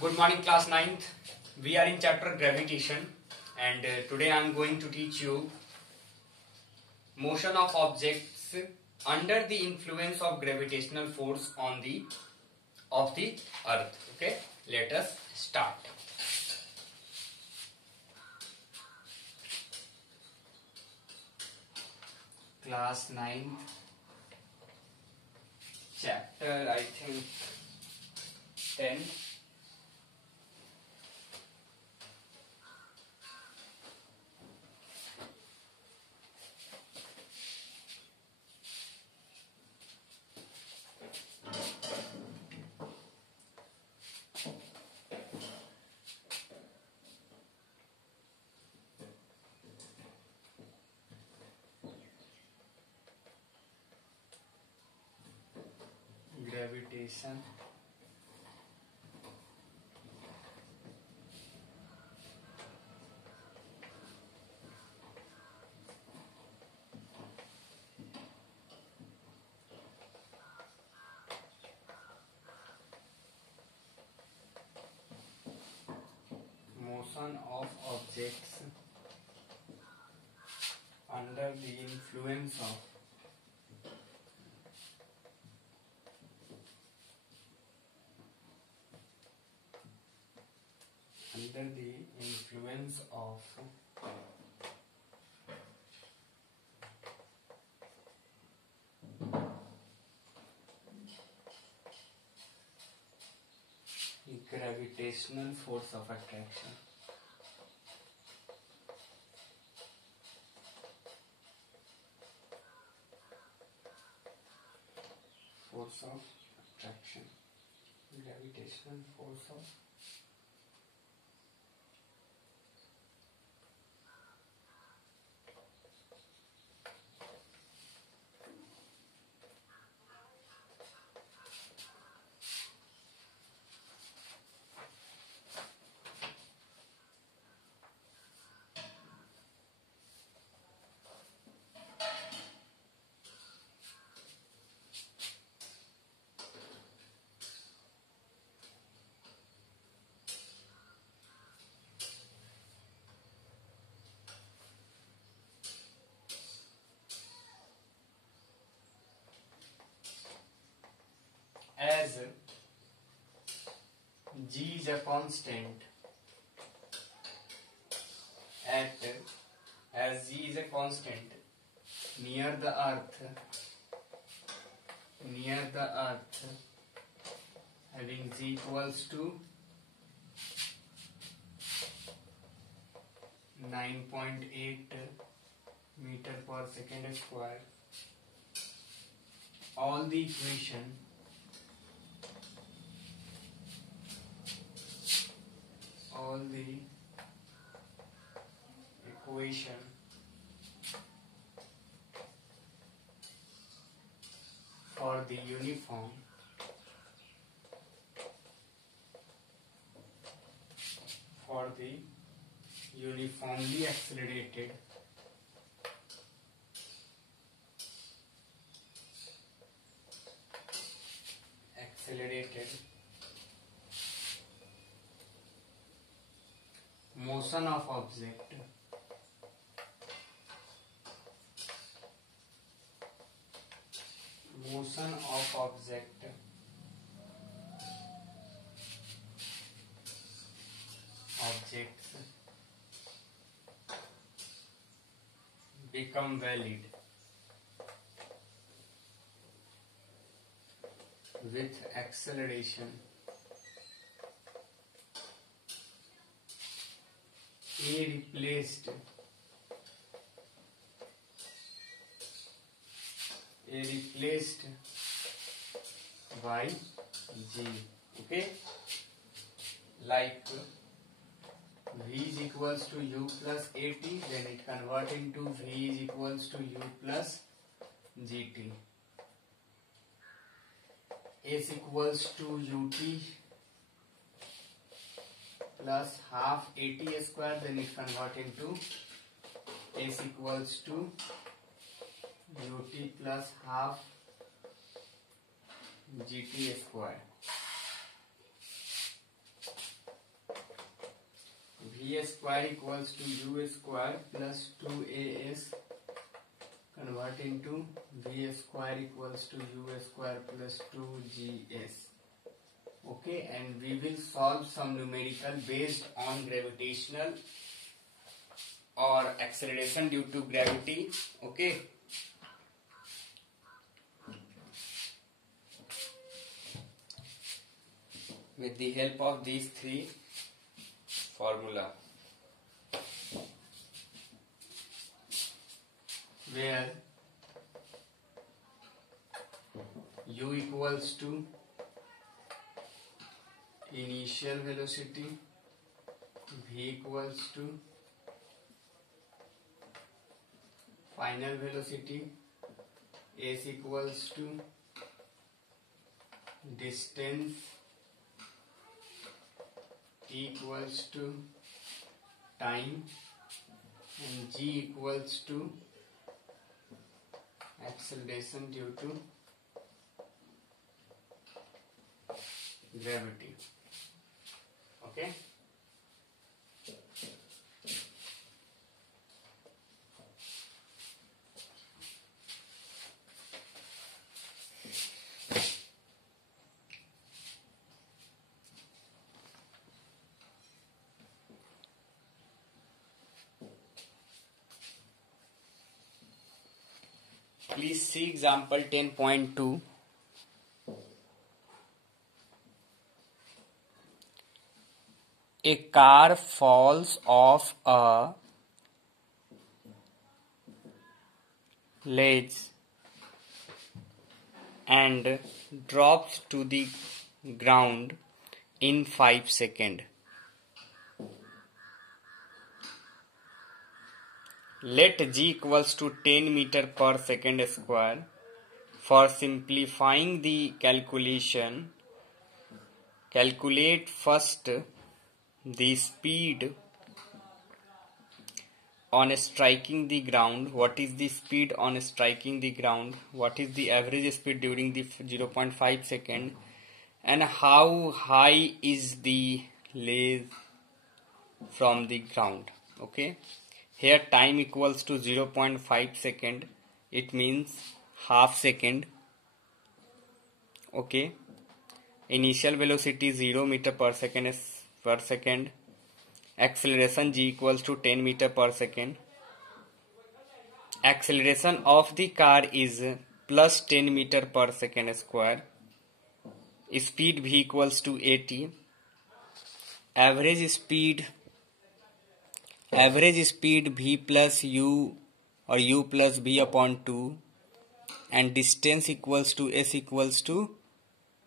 Good morning, class 9th. We are in chapter gravitation, and today I am going to teach you motion of objects under the influence of gravitational force on the earth. Okay, let us start. Class 9th, chapter I think 10. Gravitation. Motion of objects under the influence of gravitational force of attraction. Force of attraction. Gravitational force of as G is a constant as G is a constant near the earth having G equals to 9.8 meter per second square. All the equation for the uniformly accelerated motion of object objects become valid with acceleration A replaced by G. Okay, like V is equals to U plus AT, then it convert into V is equals to U plus GT. S equals to UT plus half AT square, then it convert into S equals to UT plus half GT square. V square equals to U square plus 2AS convert into V square equals to U square plus 2GS. Okay, and we will solve some numerical based on gravitational or acceleration due to gravity. Okay. With the help of these three formula, where U equals to initial velocity, V equals to final velocity, S equals to distance, T equals to time, and G equals to acceleration due to gravity. Okay. Please see example 10.2. A car falls off a ledge and drops to the ground in 5 seconds. Let G equals to 10 meter per second square. For simplifying the calculation, calculate first the speed on striking the ground. What is the speed on striking the ground? What is the average speed during the 0.5 second? And how high is the ledge from the ground? Okay. Here time equals to 0.5 second. It means half second. Okay. Initial velocity 0 meter per second. Acceleration G equals to 10 meter per second. Acceleration of the car is plus 10 meter per second square. Speed V equals to 80. Average speed V plus U or U plus V upon 2, and distance equals to S equals to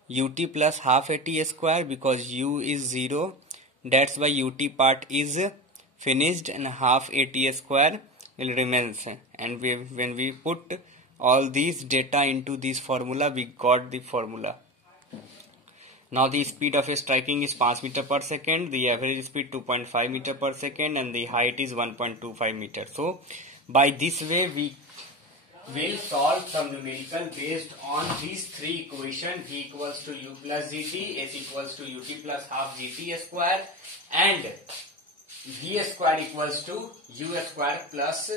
UT plus half AT square, because U is 0, that's why UT part is finished and half AT square will remains. And when we put all these data into this formula, we got the formula. Now the speed of a striking is 5 meter per second, the average speed 2.5 meter per second, and the height is 1.25 meter. So by this way we will solve some numerical based on these three equations: V equals to U plus GT, S equals to UT plus half GT square, and V square equals to U square plus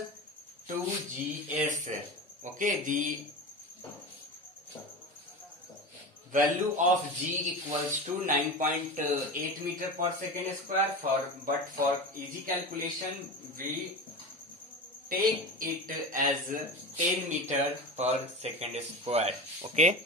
2GS. Okay, the value of G equals to 9.8 meter per second square, but for easy calculation we take it as 10 meter per second square. Okay.